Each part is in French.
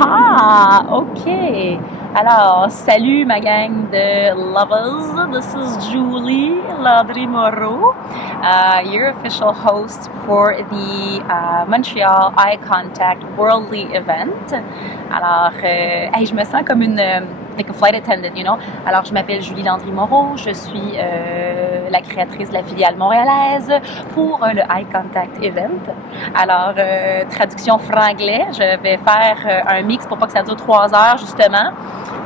Ah, ok. Alors, salut ma gang de lovers. This is Julie Landry Moreau, your official host for the Montreal Eye Contact Worldly event. Alors, hey, je me sens comme une like a flight attendant, you know. Alors, je m'appelle Julie Landry Moreau. Je suis la créatrice de la filiale montréalaise pour le Eye Contact Event. Alors, traduction franglais, je vais faire un mix pour pas que ça dure 3 heures, justement,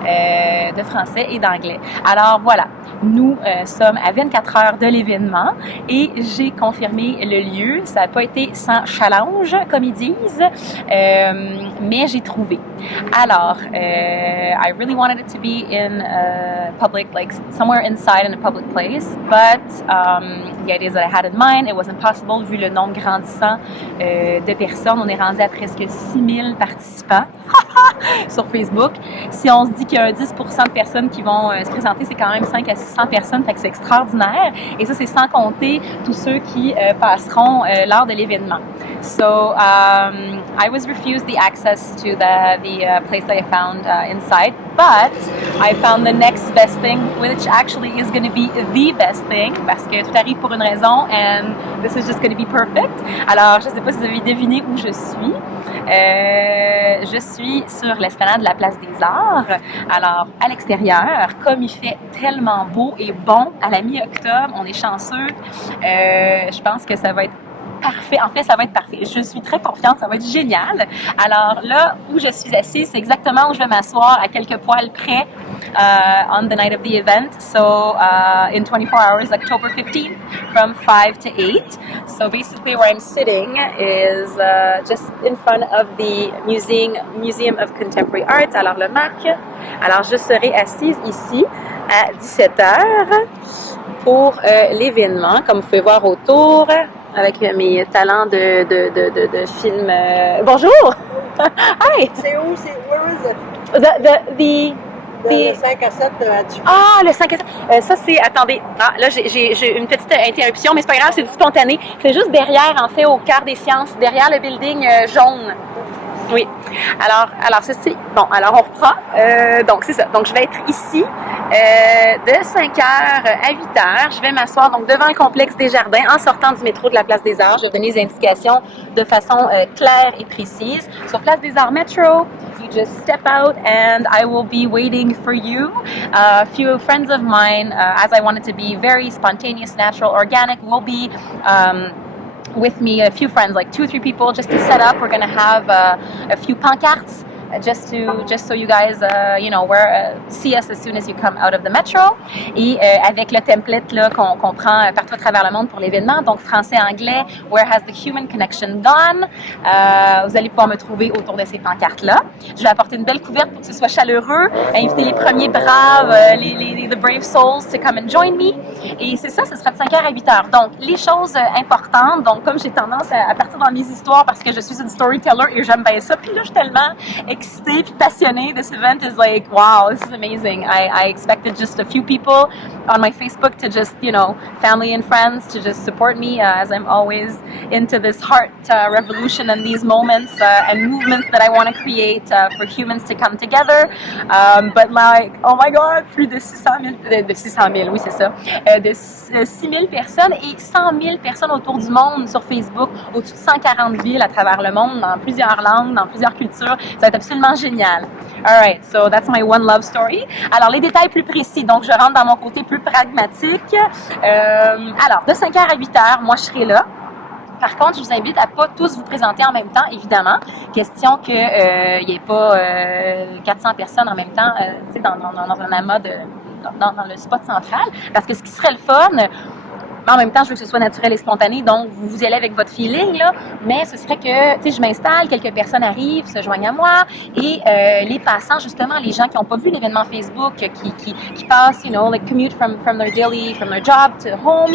de français et d'anglais. Alors, voilà. Nous sommes à 24 heures de l'événement et j'ai confirmé le lieu. Ça n'a pas été sans challenge, comme ils disent, mais j'ai trouvé. Alors, I really wanted it to be in a public, like somewhere inside in a public place, but the ideas that I had in mind, it wasn't possible vu le nombre grandissant de personnes. On est rendu à presque 6000 participants sur Facebook. Si on se dit qu'il y a 10% de personnes qui vont se présenter, c'est quand même 5 à 600 personnes, fait que c'est extraordinaire. Et ça, c'est sans compter tous ceux qui passeront lors de l'événement. So, I was refused the access to the place that I found inside, but I found the next best thing, which actually is going to be the best thing, parce que tout arrive pour une raison, and this is just going to be perfect. Alors, je ne sais pas si vous avez deviné où je suis. Je suis sur l'esplanade de la Place des Arts. Alors, à l'extérieur, comme il fait tellement beau et bon à la mi-octobre, on est chanceux. Je pense que ça va être parfait. En fait, ça va être parfait. Je suis très confiante, ça va être génial. Alors là où je suis assise, c'est exactement où je vais m'asseoir, à quelques poils près, on the night of the event. So, in 24 hours, October 15th, from 5 to 8. So basically where I'm sitting is just in front of the Museum of Contemporary Arts, alors le MAC. Alors je serai assise ici à 17h pour l'événement, comme vous pouvez voir autour, avec mes talents de film. Bonjour! Hi! C'est où? Where is it? Le 5 à 7 à Ah, le 5 à 7. Ça, c'est... Attendez. Ah, là, j'ai une petite interruption, mais c'est pas grave, c'est du spontané. C'est juste derrière, en fait, au cœur des sciences, derrière le building jaune. Oui. Alors ceci. Bon, alors on reprend. Donc, c'est ça. Donc, je vais être ici de 5h à 8h. Je vais m'asseoir donc devant le complexe des Jardins en sortant du métro de la Place des Arts. Je vais donner les indications de façon claire et précise. Sur Place des Arts Metro, you just step out and I will be waiting for you. A few friends of mine, as I wanted to be very spontaneous, natural, organic, will be with me, a few friends, like 2 or 3 people, just to set up. We're going to have a few pancartes just so you guys, see us as soon as you come out of the metro. Et avec le template là qu'on prend partout à travers le monde pour l'événement, donc français, anglais, Where has the human connection gone? Vous allez pouvoir me trouver autour de ces pancartes-là. Je vais apporter une belle couverte pour que ce soit chaleureux, inviter les premiers braves, the brave souls to come and join me. Et c'est ça, ce sera de 5h à 8h. Donc, les choses importantes, donc comme j'ai tendance à partir dans mes histoires parce que je suis une storyteller et j'aime bien ça, puis là, je suis tellement excitée puis passionnée. This event is like, wow, this is amazing. I expected just a few people on my Facebook to just, family and friends to just support me as I'm always into this heart revolution and these moments and movements that I want to create for humans to come together. But like, oh my God, plus de 600 000, oui, c'est ça, de 6 000 personnes et 100 000 personnes autour du monde sur Facebook, au-dessus de 140 villes à travers le monde, dans plusieurs langues, dans plusieurs cultures. Ça va être absolument génial. Alright, so that's my one love story. Alors, les détails plus précis, donc je rentre dans mon côté plus pragmatique. Alors, de 5h à 8h, moi je serai là. Par contre, je vous invite à pas tous vous présenter en même temps, évidemment. Question que il n'y ait pas 400 personnes en même temps, tu sais, dans un amas dans le spot central. Parce que ce qui serait le fun, mais en même temps, je veux que ce soit naturel et spontané, donc vous y allez avec votre feeling, là. Mais ce serait que, tu sais, je m'installe, quelques personnes arrivent, se joignent à moi, et les passants, justement, les gens qui n'ont pas vu l'événement Facebook, qui passent, like commute from their daily, from their job to home,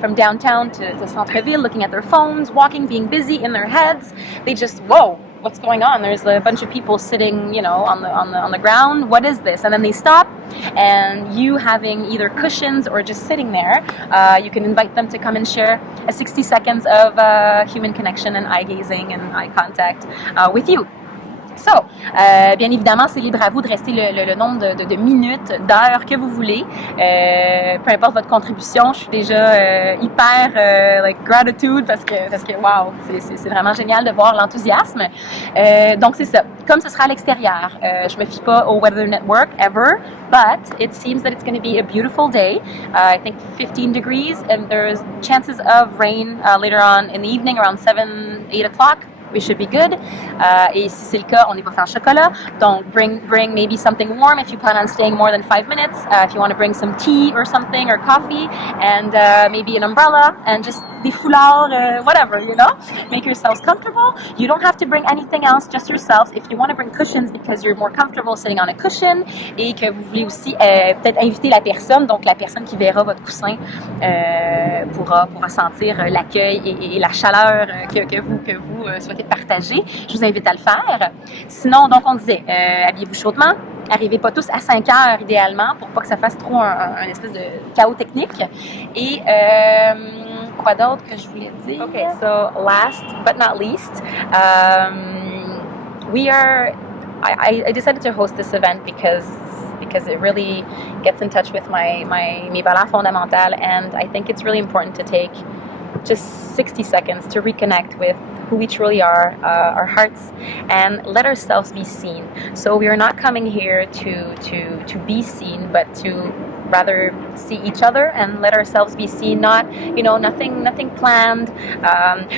from downtown to centre-ville, looking at their phones, walking, being busy in their heads, they just, whoa, what's going on? There's a bunch of people sitting, on the ground. What is this? And then they stop, and you having either cushions or just sitting there, you can invite them to come and share 60 seconds of human connection and eye gazing and eye contact with you. Bien évidemment, c'est libre à vous de rester le nombre de minutes, d'heures que vous voulez. Peu importe votre contribution, je suis déjà hyper gratitude parce que wow, c'est vraiment génial de voir l'enthousiasme. Donc c'est ça. Comme ce sera à l'extérieur, je me fie pas au Weather Network ever, but it seems that it's going to be a beautiful day. I think 15 degrees, and there's chances of rain later on in the evening around 7, 8 o'clock. We should be good. Et si c'est le cas, on n'est pas fait en chocolat. Donc, bring maybe something warm if you plan on staying more than 5 minutes. If you want to bring some tea or something or coffee, and maybe an umbrella and just des foulards, whatever, you know. Make yourselves comfortable. You don't have to bring anything else, just yourselves. If you want to bring cushions because you're more comfortable sitting on a cushion et que vous voulez aussi peut-être inviter la personne, donc la personne qui verra votre coussin pourra sentir l'accueil et la chaleur que vous souhaitez partager. Je vous invite à le faire. Sinon, donc on disait, habillez-vous chaudement. Arrivez pas tous à 5 heures idéalement pour pas que ça fasse trop un espèce de chaos technique. Et quoi d'autre que je voulais dire? Okay, so last but not least, I decided to host this event because it really gets in touch with mes valeurs fondamentales, and I think it's really important to take just 60 seconds to reconnect with who we truly are, our hearts, and let ourselves be seen. So we are not coming here to be seen, but to rather see each other and let ourselves be seen. Not, nothing planned.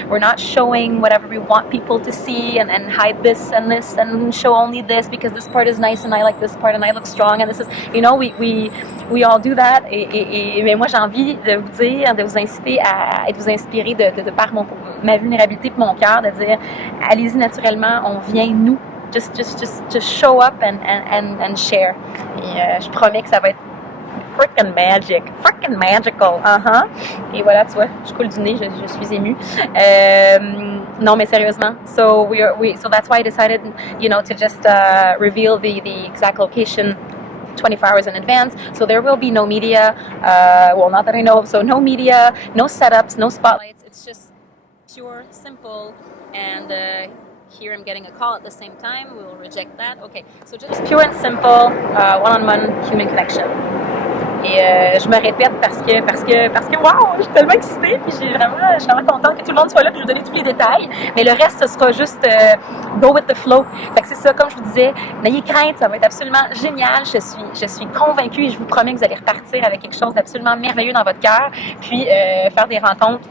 We're not showing whatever we want people to see and hide this and show only this because this part is nice and I like this part and I look strong and this is, we all do that. Mais moi j'ai envie de vous dire, de vous inciter et de vous inspirer de par ma vulnérabilité et mon cœur, de dire allez-y naturellement, on vient nous. Just show up and share. Et je promets que ça va être freaking magical, Et voilà, tu vois, je coule du nez, je suis émue. Non, mais sérieusement. So so that's why I decided, to just reveal the exact location 24 hours in advance. So there will be no media. Well, not that I know of. So no media, no setups, no spotlights. It's just pure, simple, and here I'm getting a call at the same time. We will reject that. Okay, so just pure and simple, one-on-one human connection. Et je me répète parce que wow, je suis tellement excitée, puis je suis vraiment contente que tout le monde soit là, puis je vais donner tous les détails. Mais le reste, ce sera juste go with the flow. Fait que c'est ça, comme je vous disais, n'ayez crainte, ça va être absolument génial. Je suis convaincue et je vous promets que vous allez repartir avec quelque chose d'absolument merveilleux dans votre cœur, puis faire des rencontres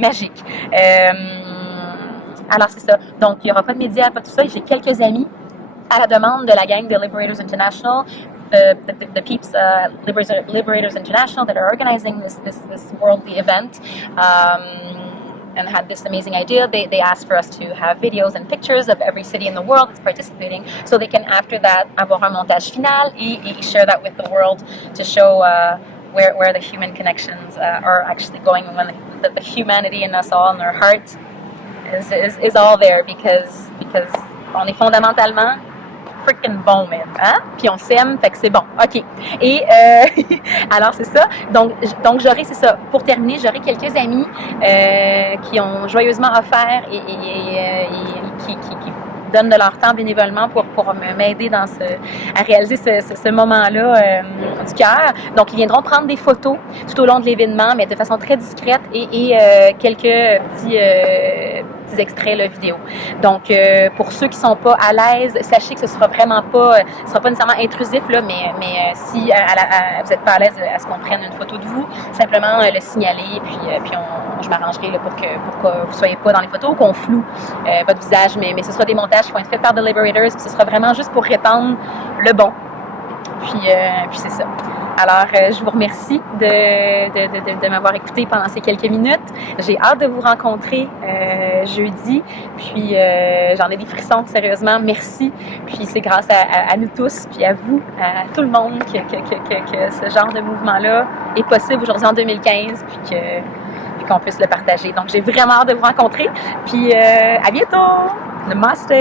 magiques. Alors c'est ça. Donc il n'y aura pas de médias, pas tout ça. J'ai quelques amis à la demande de la gang de Liberators International. The peeps, Liberators International, that are organizing this worldly event, and had this amazing idea. They asked for us to have videos and pictures of every city in the world that's participating, so they can after that avoir un montage final et share that with the world to show where the human connections are actually going, when the humanity in us all and our heart is all there because on est fondamentalement freaking bon, man, hein? Puis on s'aime, fait que c'est bon. OK. Et alors, c'est ça. Donc j'aurai, c'est ça. Pour terminer, j'aurai quelques amis qui ont joyeusement offert et qui donnent de leur temps bénévolement pour m'aider à réaliser ce moment-là du cœur. Donc, ils viendront prendre des photos tout au long de l'événement, mais de façon très discrète et quelques petits extraits vidéo. Donc, pour ceux qui sont pas à l'aise, sachez que ce sera vraiment pas, nécessairement intrusif là, mais si vous êtes pas à l'aise à ce qu'on prenne une photo de vous, simplement le signaler, puis je m'arrangerai là, pour que vous soyez pas dans les photos ou qu'on floue votre visage, mais ce sera des montages qui vont être faits par The Liberators, puis ce sera vraiment juste pour répandre le bon. Puis c'est ça. Alors, je vous remercie de m'avoir écouté pendant ces quelques minutes. J'ai hâte de vous rencontrer jeudi. Puis, j'en ai des frissons, sérieusement. Merci. Puis, c'est grâce à nous tous, puis à vous, à tout le monde, que ce genre de mouvement-là est possible aujourd'hui en 2015, puis qu'on puisse le partager. Donc, j'ai vraiment hâte de vous rencontrer. Puis, à bientôt! Namaste!